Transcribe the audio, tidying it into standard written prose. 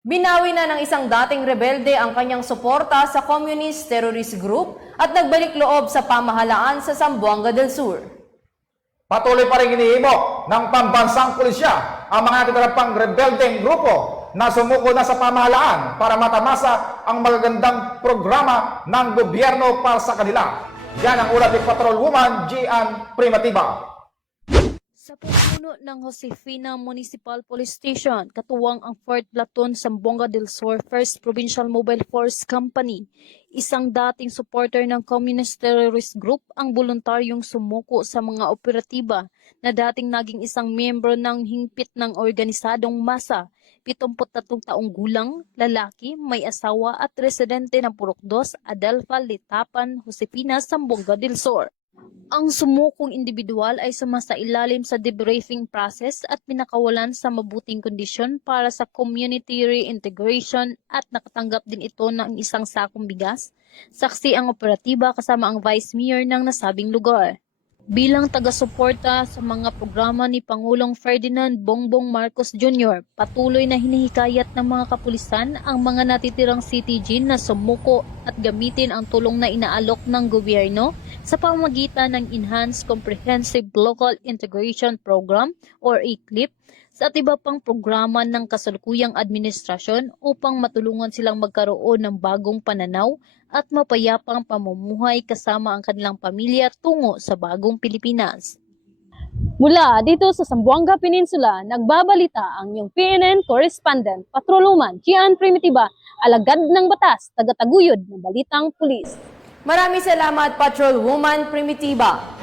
Binawi na ng isang dating rebelde ang kanyang suporta sa communist terrorist group at nagbalik loob sa pamahalaan sa Zamboanga del Sur. Patuloy pa rin inihimo ng pambansang pulisya ang mga titirapang rebeldeng grupo na sumuko na sa pamahalaan para matamasa ang magagandang programa ng gobyerno para sa kanila. Yan ang ulat ni Patrolwoman Gian Primitiba. Sa pagpuno ng Josefina Municipal Police Station, katuwang ang 4th Platoon Zamboanga del Sur 1st Provincial Mobile Force Company, isang dating supporter ng Communist Terrorist Group ang voluntaryong sumuko sa mga operatiba na dating naging isang miyembro ng hingpit ng organisadong masa, 73 taong gulang, lalaki, may asawa at residente ng Purok 2, Adelfa, Litapan, Josefina, Zamboanga del Sur. Ang sumukong individual ay sumasailalim sa debriefing process at pinakawalan sa mabuting kondisyon para sa community reintegration at nakatanggap din ito ng isang sakong bigas. Saksi ang operatiba kasama ang Vice Mayor ng nasabing lugar. Bilang taga-suporta sa mga programa ni Pangulong Ferdinand Bongbong Marcos Jr., patuloy na hinihikayat ng mga kapulisan ang mga natitirang CTG na sumuko at gamitin ang tulong na inaalok ng gobyerno sa pamamagitan ng Enhanced Comprehensive Local Integration Program or ECLIP at iba pang programa ng kasalukuyang administrasyon upang matulungan silang magkaroon ng bagong pananaw at mapayapang pamumuhay kasama ang kanilang pamilya tungo sa bagong Pilipinas. Mula dito sa Zamboanga Peninsula, nagbabalita ang iyong PNN correspondent, Patrolwoman Gian Primitiba, alagad ng batas, tagataguyod ng balitang pulis. Maraming salamat, Patrolwoman Primitiba.